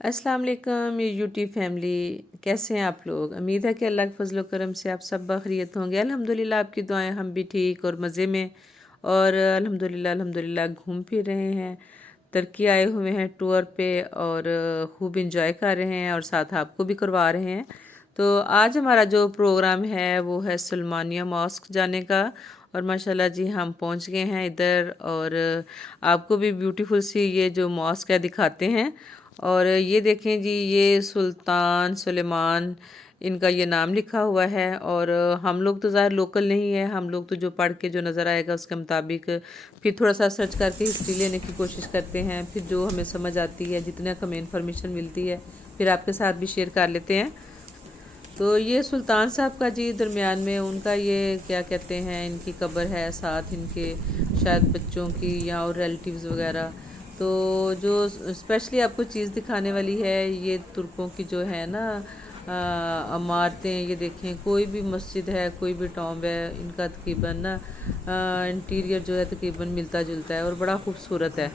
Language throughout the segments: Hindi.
अस्सलाम वालेकुम ये यूट्यूब फैमिली। कैसे हैं आप लोग? उम्मीद है कि अल्लाह के फजल करम से आप सब बखैरियत होंगे। अल्हम्दुलिल्लाह आपकी दुआएं हम भी ठीक और मज़े में। और अल्हम्दुलिल्लाह घूम फिर रहे हैं, तुर्की आए हुए हैं टूर पे और खूब इंजॉय कर रहे हैं और साथ आपको भी करवा रहे हैं। तो आज हमारा जो प्रोग्राम है वो है सलमानिया मॉस्क जाने का। और माशाल्लाह जी हम पहुंच गए हैं इधर और आपको भी ब्यूटीफुल सी ये जो मॉस्क है दिखाते हैं। और ये देखें जी, ये सुल्तान सुलेमान इनका ये नाम लिखा हुआ है। और हम लोग तो ज़्यादा लोकल नहीं है, हम लोग तो जो पढ़ के जो नज़र आएगा उसके मुताबिक फिर थोड़ा सा सर्च करके हिस्ट्री लेने की कोशिश करते हैं। फिर जो हमें समझ आती है, जितने हमें इन्फॉर्मेशन मिलती है, फिर आपके साथ भी शेयर कर लेते हैं। तो ये सुल्तान साहब का जी दरमियान में उनका ये क्या कहते हैं, इनकी कब्र है, साथ इनके शायद बच्चों की या और रिलेटिव्स वगैरह। तो जो स्पेशली आपको चीज़ दिखाने वाली है, ये तुर्कों की जो है ना इमारतें, ये देखें कोई भी मस्जिद है, कोई भी टॉम्ब है, इनका तकरीबन ना इंटीरियर जो है तकरीबन मिलता जुलता है और बड़ा खूबसूरत है।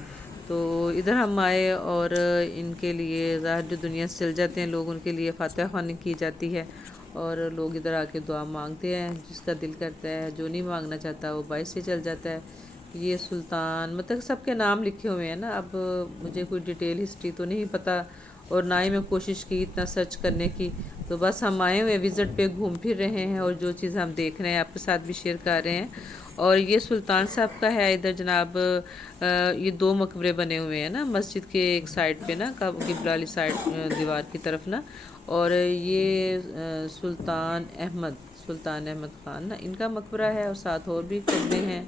तो इधर हम आए और इनके लिए ज़ाहिर जो दुनिया से चल जाते हैं लोग, उनके लिए फातिहा ख़्वानी की जाती है। और लोग इधर आके दुआ मांगते हैं, जिसका दिल करता है, जो नहीं मांगना चाहता वो बाइस से चल जाता है। ये सुल्तान मतलब सबके नाम लिखे हुए हैं ना। अब मुझे कोई डिटेल हिस्ट्री तो नहीं पता और ना ही मैं कोशिश की इतना सर्च करने की। तो बस हम आए हुए विज़िट पे, घूम फिर रहे हैं और जो चीज़ हम देख रहे हैं आपके साथ भी शेयर कर रहे हैं। और ये सुल्तान साहब का है इधर जनाब। ये दो मकबरे बने हुए हैं ना मस्जिद के एक साइड पे ना, किबला वाली साइड दीवार की तरफ ना। और ये सुल्तान अहमद ख़ान ना इनका मकबरा है और साथ और भी कमरे हैं।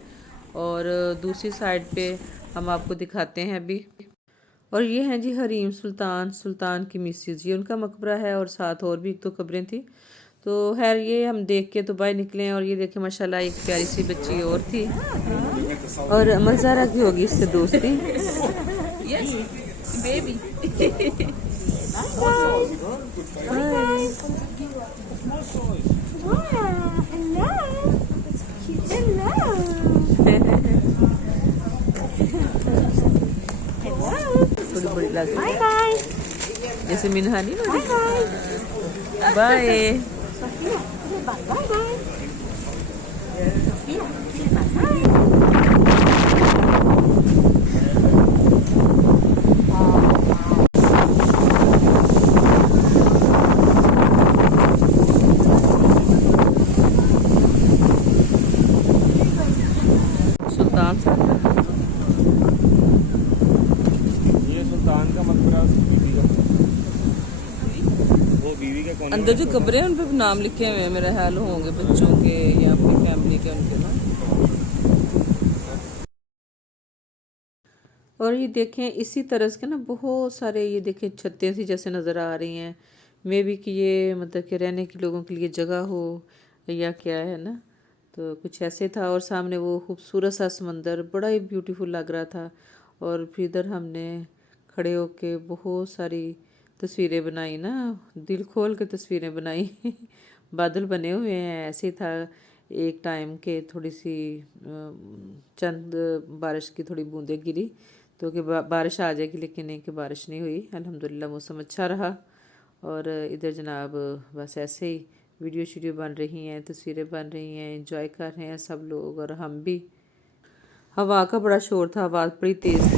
और दूसरी साइड पे हम आपको दिखाते हैं अभी। और ये हैं जी हरीम सुल्तान, सुल्तान की मिसेज, ये उनका मकबरा है और साथ और भी एक दो कब्रें थी। तो खैर ये हम देख के तो बाहर निकले और ये देखे माशाल्लाह एक प्यारी सी बच्ची और थी और मज़ारा की होगी इससे दोस्ती। Yes, baby. थोड़ी बड़ी लग रही है जैसे मिनहा नहीं ना। बाय। सुल्तान साहब ये सुल्तान का मकबरा उसकी बीवी का, वो बीवी का कौन अंदर जो कब्रें हैं उन पे नाम लिखे हुए हैं, मेरे ख्याल होंगे बच्चों के या अपनी फैमिली के उनके ना। और ये देखें इसी तरह के ना बहुत सारे, ये देखें छतें सी जैसे नज़र आ रही हैं। मे बी कि ये मतलब कि रहने के लोगों के लिए जगह हो या क्या है ना। तो कुछ ऐसे था और सामने वो खूबसूरत सा समंदर बड़ा ही ब्यूटीफुल लग रहा था। और फिर इधर हमने खड़े होके बहुत सारी तस्वीरें बनाई ना, दिल खोल के तस्वीरें बनाई। बादल बने हुए हैं, ऐसे ही था एक टाइम के, थोड़ी सी चंद बारिश की थोड़ी बूंदें गिरी तो कि बारिश आ जाएगी, लेकिन नहीं कि बारिश नहीं हुई। अल्हम्दुलिल्लाह मौसम अच्छा रहा। और इधर जनाब बस ऐसे ही वीडियो शीडियो बन रही हैं, तस्वीरें बन रही हैं, एंजॉय कर रहे हैं सब लोग और हम भी। हवा का बड़ा शोर था, आवाज़ बड़ी तेज़ थी।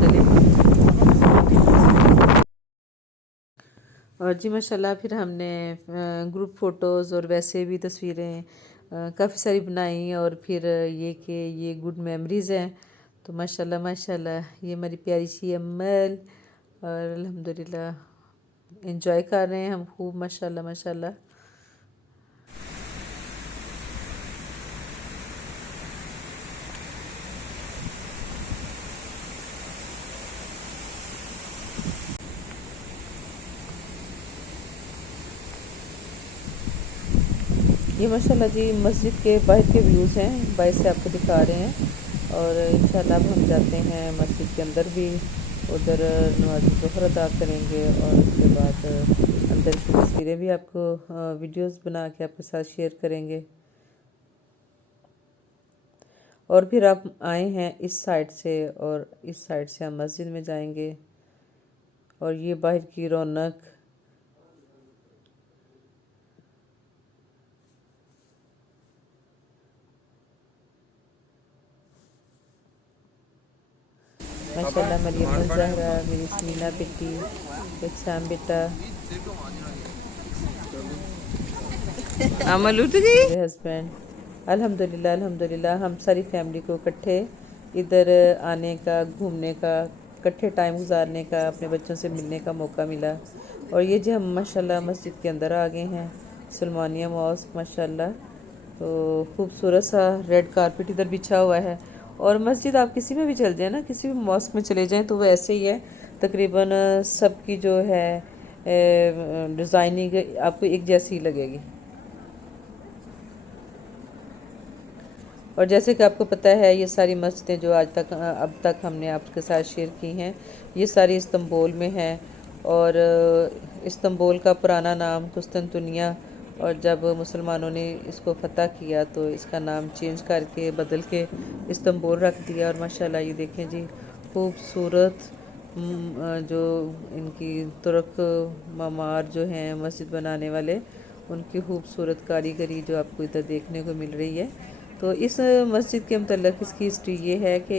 चले और जी माशाल्लाह फिर हमने ग्रुप फ़ोटोज़ और वैसे भी तस्वीरें काफ़ी सारी बनाई। और फिर ये कि ये गुड मेमोरीज़ हैं। तो माशाल्लाह माशाल्लाह ये हमारी प्यारी सी अम्मल और अल्हम्दुलिल्लाह एंजॉय कर रहे हैं हम खूब माशाल्लाह माशाल्लाह। ये माशाल्लाह जी मस्जिद के बाहर के व्यूज़ हैं, बाहर से आपको दिखा रहे हैं। और इंशाल्लाह अब हम जाते हैं मस्जिद के अंदर भी, उधर नमाज ज़ोहर अदा करेंगे और उसके बाद अंदर की तस्वीरें भी आपको वीडियोस बना के आपके साथ शेयर करेंगे। और फिर आप आए हैं इस साइड से, और इस साइड से हम मस्जिद में जाएंगे। और ये बाहर की रौनक, माशाल्लाह। मरियम ज़हरा, मेरी समीना बेटी, इकसाम बेटा, अमल उठ गई, मेरे हस्बैंड। अल्हम्दुलिल्लाह अल्हम्दुलिल्लाह, हम सारी फैमिली को इकट्ठे इधर आने का, घूमने का, इकट्ठे टाइम गुजारने का, अपने बच्चों से मिलने का मौका मिला। और ये जो हम माशाल्लाह मस्जिद के अंदर आ गए हैं, सलमानिया मॉस्क माशाल्लाह। तो खूबसूरत सा रेड कारपेट इधर बिछा हुआ है। और मस्जिद आप किसी में भी चल जाए ना, किसी भी मॉस्क में चले जाएं तो वो ऐसे ही है। तकरीबन सबकी जो है डिज़ाइनिंग आपको एक जैसी ही लगेगी। और जैसे कि आपको पता है, ये सारी मस्जिदें जो आज तक अब तक हमने आपके साथ शेयर की हैं, ये सारी इस्तांबुल में हैं। और इस्तांबुल का पुराना नाम कुस्तुनतुनिया, और जब मुसलमानों ने इसको फ़तह किया तो इसका नाम चेंज करके बदल के इस्तांबुल रख दिया। और माशाल्लाह ये देखें जी, खूबसूरत जो इनकी तुर्क मामार जो हैं मस्जिद बनाने वाले, उनकी खूबसूरत कारीगरी जो आपको इधर देखने को मिल रही है। तो इस मस्जिद के मतलब इसकी हिस्ट्री ये है कि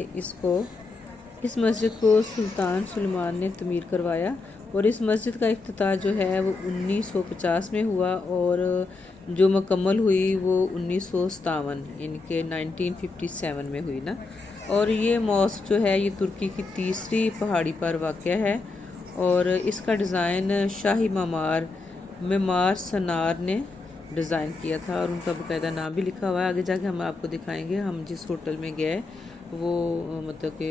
इस मस्जिद को सुल्तान सुलेमान ने तमीर करवाया। और इस मस्जिद का इफ्तिताह जो है वो 1950 में हुआ, और जो मुकम्मल हुई वो 1957 यानी कि 1957 में हुई ना। और ये मॉस्क जो है ये तुर्की की तीसरी पहाड़ी पर वाक़ है। और इसका डिज़ाइन शाही मेमार सनार ने डिज़ाइन किया था, और उनका बाकायदा नाम भी लिखा हुआ है। आगे जाके हम आपको दिखाएंगे। हम जिस होटल में गए वो मतलब कि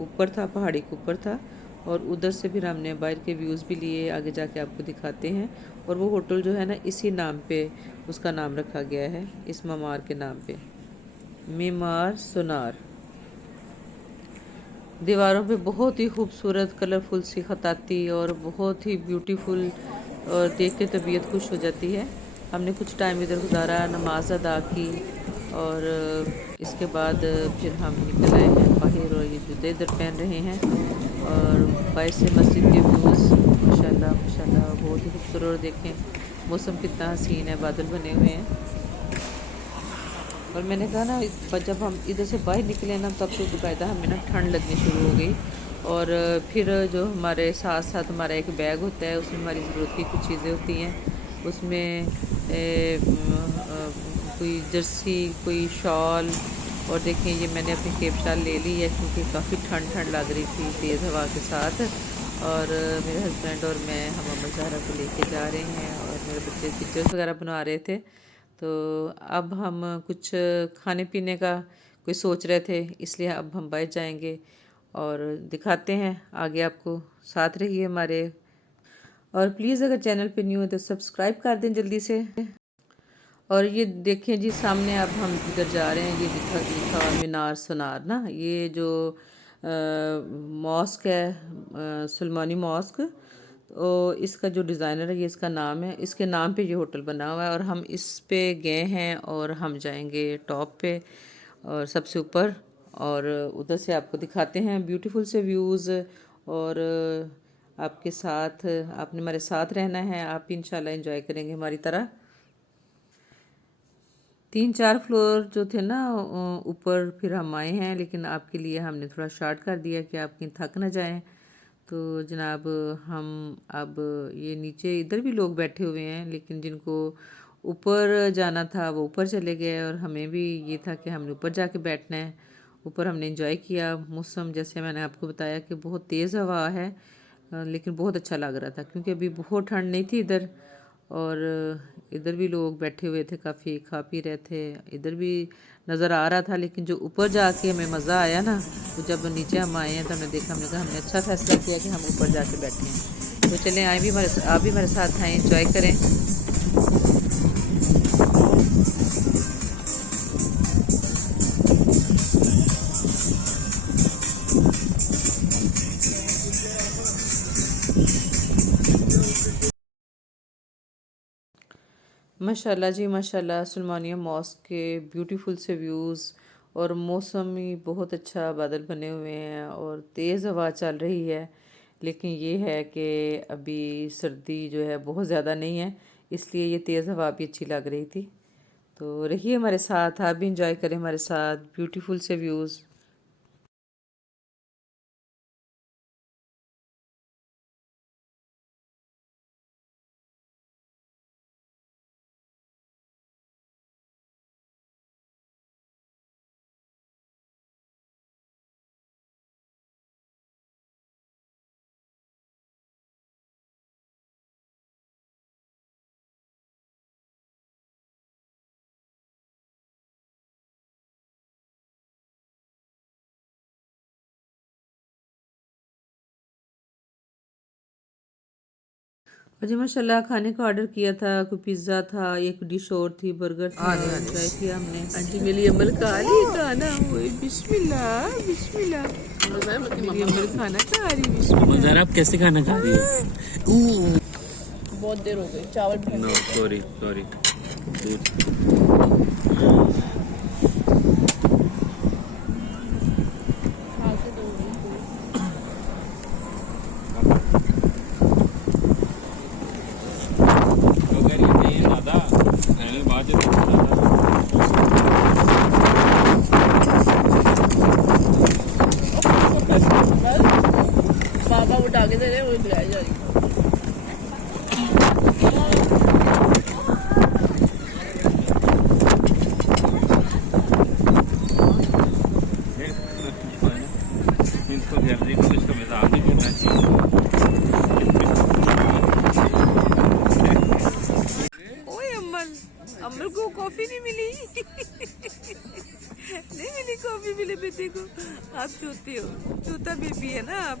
ऊपर था, पहाड़ी के ऊपर था, और उधर से फिर हमने बाहर के व्यूज़ भी लिए। आगे जाके आपको दिखाते हैं। और वो होटल जो है ना, इसी नाम पे उसका नाम रखा गया है, इस ममार के नाम पे, मेमार सुनार। दीवारों पे बहुत ही खूबसूरत कलरफुल सी खताती, और बहुत ही ब्यूटीफुल, और देख के तबीयत खुश हो जाती है। हमने कुछ टाइम इधर गुजारा, नमाज अदा की, और इसके बाद फिर हम निकल आए हैं बाहर, और ये जूते इधर पहन रहे हैं। और बाहर से मस्जिद के व्यूज़ माशाल्लाह माशाल्लाह बहुत ही खूबसूरत। और देखें मौसम कितना हसीन है, बादल बने हुए हैं। और मैंने कहा ना, जब हम इधर से बाहर निकले ना, तब तो बाकायदा हमें ना ठंड लगनी शुरू हो गई। और फिर जो हमारे साथ साथ हमारा एक बैग होता है, उसमें हमारी ज़रूरत की कुछ चीज़ें होती हैं। उसमें कोई जर्सी, कोई शॉल। और देखें ये मैंने अपनी केप शाल ले ली है, क्योंकि काफ़ी ठंड लग रही थी तेज़ हवा के साथ। और मेरे हस्बैंड और मैं, हम अम्मा ज़हरा को लेके जा रहे हैं, और मेरे बच्चे पिक्चर्स वगैरह बना रहे थे। तो अब हम कुछ खाने पीने का कोई सोच रहे थे, इसलिए अब हम बाहर जाएंगे और दिखाते हैं आगे आपको। साथ रहिए हमारे। और प्लीज़ अगर चैनल पे न्यू है तो सब्सक्राइब कर दें जल्दी से। और ये देखें जी, सामने अब हम इधर जा रहे हैं, ये लिखा हुआ मीनार सुनार ना, ये जो मॉस्क है, सुलेमानी मॉस्क। तो इसका जो डिज़ाइनर है, ये इसका नाम है, इसके नाम पे ये होटल बना हुआ है। और हम इस पे गए हैं, और हम जाएंगे टॉप पे और सबसे ऊपर, और उधर से आपको दिखाते हैं ब्यूटीफुल से व्यूज़। और आपके साथ, आपने हमारे साथ रहना है, आप इंशाल्लाह एंजॉय करेंगे हमारी तरह। 3-4 फ्लोर जो थे ना ऊपर, फिर हम आए हैं, लेकिन आपके लिए हमने थोड़ा शॉर्ट कर दिया कि आप कहीं थक ना जाएं। तो जनाब, हम अब ये नीचे इधर भी लोग बैठे हुए हैं, लेकिन जिनको ऊपर जाना था वो ऊपर चले गए, और हमें भी ये था कि हमने ऊपर जाके बैठना है। ऊपर हमने एंजॉय किया। मौसम जैसे मैंने आपको बताया कि बहुत तेज़ हवा है, लेकिन बहुत अच्छा लग रहा था, क्योंकि अभी बहुत ठंड नहीं थी इधर। और इधर भी लोग बैठे हुए थे, काफ़ी खा पी रहे थे, इधर भी नज़र आ रहा था। लेकिन जो ऊपर जाके हमें मज़ा आया ना, तो जब नीचे हम आए हैं तो हमने देखा, हमने कहा हमने अच्छा फैसला किया कि हम ऊपर जाके बैठे हैं। तो चलें, आप भी हमारे साथ आएँ, इंजॉय करें। माशाल्लाह जी माशाल्लाह, सुलेमानिया मॉस्क के ब्यूटीफुल से व्यूज़, और मौसम भी बहुत अच्छा, बादल बने हुए हैं और तेज़ हवा चल रही है। लेकिन ये है कि अभी सर्दी जो है बहुत ज़्यादा नहीं है, इसलिए ये तेज़ हवा भी अच्छी लग रही थी। तो रहिए हमारे साथ, आप भी इंजॉय करें हमारे साथ ब्यूटीफुल से व्यूज़। और जी माशाल्लाह खाने का ऑर्डर किया था, कोई पिज़्ज़ा था, एक डिश और थी, बर्गर था, ट्राई किया हमने। आंटी मेरी अमल खा रही है खाना, ओए बिस्मिल्लाह बिस्मिल्लाह, मेरी अमल खाना खा रही, बिस्मिल्लाह। मज़ार आप कैसे खाना खा रही है? बहुत देर हो गई, चावल भी नो सॉरी सॉरी खा के दो गई। तो कह रही है ये दादा पहले बात जो दादा बाबा उठा के दे रहे, वो खिलाई जा रही है। इनको जल्दी को इसका मजाक नहीं करना चाहिए। ओए अमल, अमल को कॉफी नहीं मिली नहीं मिली कॉफी, मिले बेटे को। आप चूते हो, चूता बेबी है ना आप।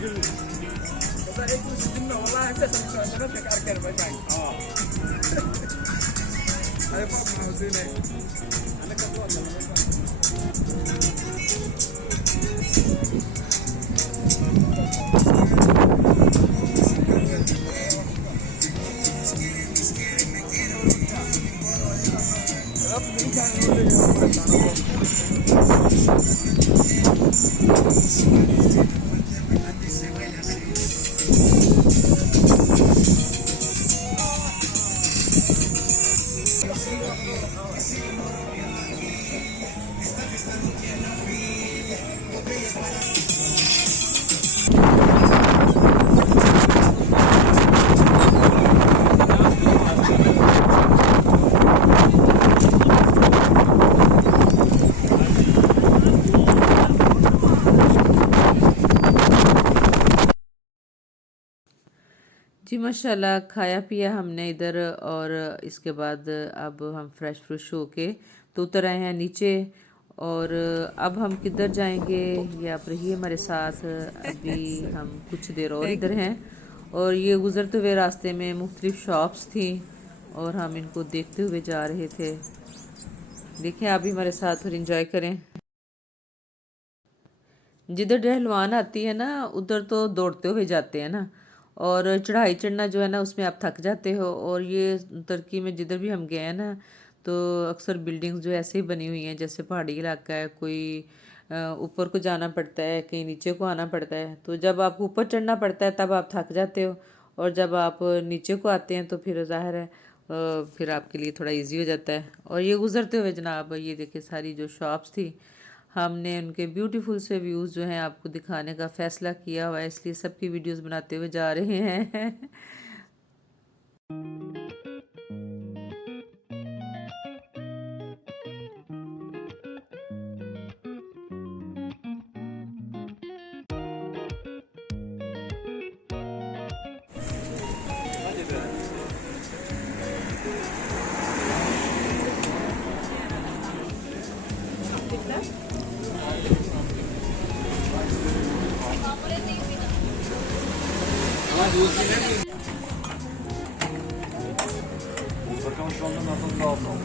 gel wada ay ku sidina wallahi inta sanadka ka arkeen meeshan ay faq ma husine ana ka wada जी माशाल्लाह खाया पिया हमने इधर, और इसके बाद अब हम फ्रेश फ्रेश होके तो उतर आए हैं नीचे। और अब हम किधर जाएंगे, ये आप रहिए हमारे साथ। अभी हम कुछ देर और इधर हैं, और ये गुज़रते हुए रास्ते में मुख्तलिफ शॉप्स थी और हम इनको देखते हुए जा रहे थे। देखें आप भी हमारे साथ और इन्जॉय करें। जिधर डहलवान आती है ना, उधर तो दौड़ते हुए जाते हैं ना, और चढ़ाई चढ़ना जो है ना उसमें आप थक जाते हो। और ये तुर्की में जिधर भी हम गए हैं ना, तो अक्सर बिल्डिंग्स जो ऐसे ही बनी हुई हैं जैसे पहाड़ी इलाका है, कोई ऊपर को जाना पड़ता है, कहीं नीचे को आना पड़ता है। तो जब आपको ऊपर चढ़ना पड़ता है तब आप थक जाते हो, और जब आप नीचे को आते हैं तो फिर ज़ाहिर है फिर आपके लिए थोड़ा इजी हो जाता है। और ये गुज़रते हुए जनाब ये देखिए सारी जो शॉप्स थी, हमने उनके ब्यूटीफुल से व्यूज़ जो हैं आपको दिखाने का फ़ैसला किया हुआ है, इसलिए सबकी वीडियोस बनाते हुए जा रहे हैं Bakalım şu anda nasıl aldım.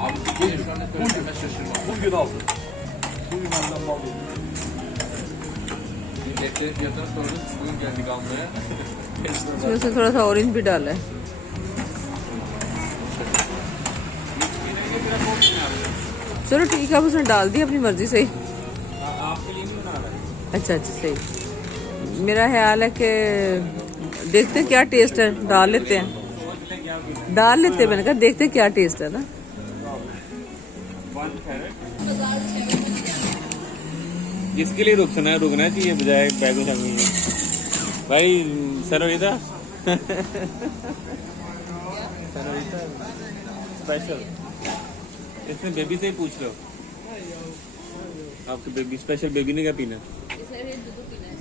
Abi bugün şu anda söylediğime şaşırma. Bugün aldım. Bugün benden mal yedim. Geçen fiyatını sorduk. Bugün geldik almaya. इसमें से थोड़ा सा ऑरेंज भी डाला है। चलो ठीक है, अब उसने डाल दिया अपनी मर्जी से ही। आपके लिए नहीं बना रहा है। अच्छा अच्छा सही। मेरा ख्याल है कि देखते हैं क्या टेस्ट है, डाल लेते हैं, डाल लेते हैं। मैंने कहा देखते हैं क्या टेस्ट है ना। इसके लिए रुकना चाहिए बजाय पैदल चलने के। भाई सरोहिता सरोहिता स्पेशल। इसमें बेबी से ही पूछ लो, आपके बेबी स्पेशल बेबी ने क्या पीना?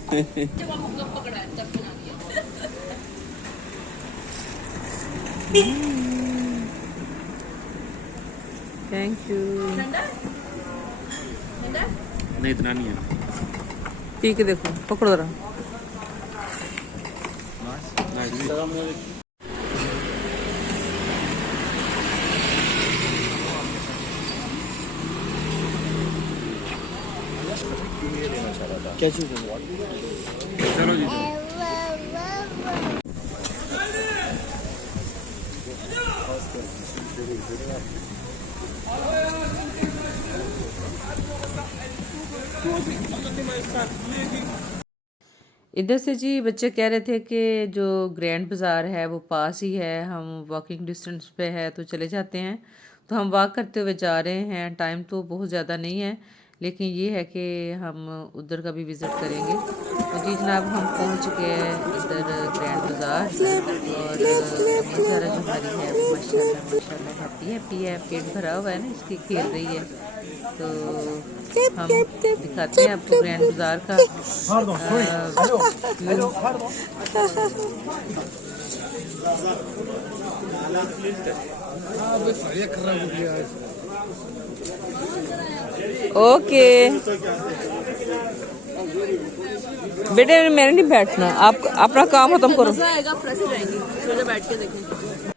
जब आपको कब पकड़ा है तब बना दिया। Thank you. ठंडा ठंडा नहीं इतना नहीं है। पी के देखो, पकड़ो जरा। क्या चीज़ है? चलो जी। इधर से जी बच्चे कह रहे थे कि जो ग्रैंड बाज़ार है वो पास ही है, हम वॉकिंग डिस्टेंस पे है तो चले जाते हैं। तो हम वॉक करते हुए जा रहे हैं। टाइम तो बहुत ज़्यादा नहीं है, लेकिन ये है कि हम उधर का भी विज़िट करेंगे। तो जी जनाब हम पहुंच चुके हैं इधर ग्रैंड बाज़ार, और ज़रा जो हमारी है वो माशाल्लाह माशाल्लाह हैप्पी है, पेट भरा हुआ है ना, इसकी खेल रही है। तो हम दिखाते हैं आपको ग्रैंड बाज़ार का ओके बेटे, मैंने नहीं बैठना, आप अपना काम खत्म करो। मजा आएगा, फ्रेश हो जाएंगी थोड़ा बैठ के देखें।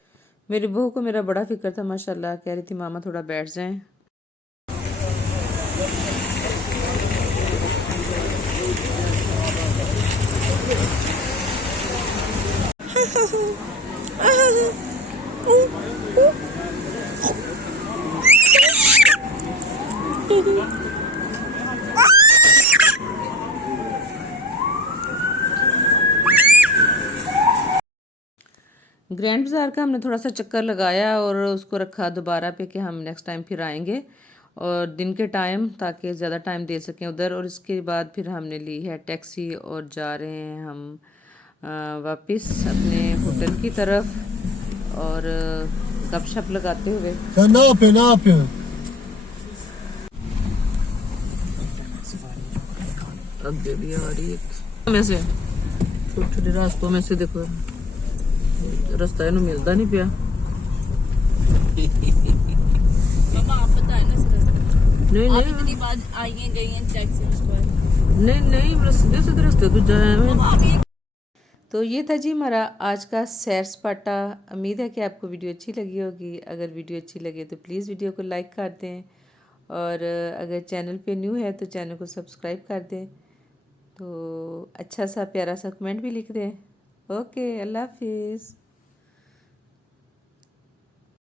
मेरी बहू को मेरा बड़ा फिक्र था माशाल्लाह, कह रही थी मामा थोड़ा बैठ जाएं। ग्रैंड बाज़ार का हमने थोड़ा सा चक्कर लगाया और उसको रखा दोबारा पे कि हम नेक्स्ट टाइम फिर आएंगे, और दिन के टाइम, ताकि ज़्यादा टाइम दे सकें उधर। और इसके बाद फिर हमने ली है टैक्सी और जा रहे हैं हम वापस अपने होटल की तरफ, और गपशप लगाते हुए। आगे भी आ रही है में से, छोटे छोटे रास्तों में से देखो, रास्ता इन्हें मिलता नहीं पिया। मामा आप बताएं ना सर, नहीं आप नहीं इतनी बार आई हैं गई हैं टैक्सी पर। नहीं बस सीधे सीधे रास्ते तो जाए। मामा आप ये तो ये था जी हमारा आज का सैर सपाटा। उम्मीद है कि आपको वीडियो अच्छी लगी होगी। अगर वीडियो अच्छी लगे तो प्लीज़ वीडियो को लाइक कर दें, और अगर चैनल पे न्यू है तो चैनल को सब्सक्राइब कर दें। तो अच्छा सा प्यारा सा कमेंट भी लिख दें। ओके, अल्लाह हाफिज़।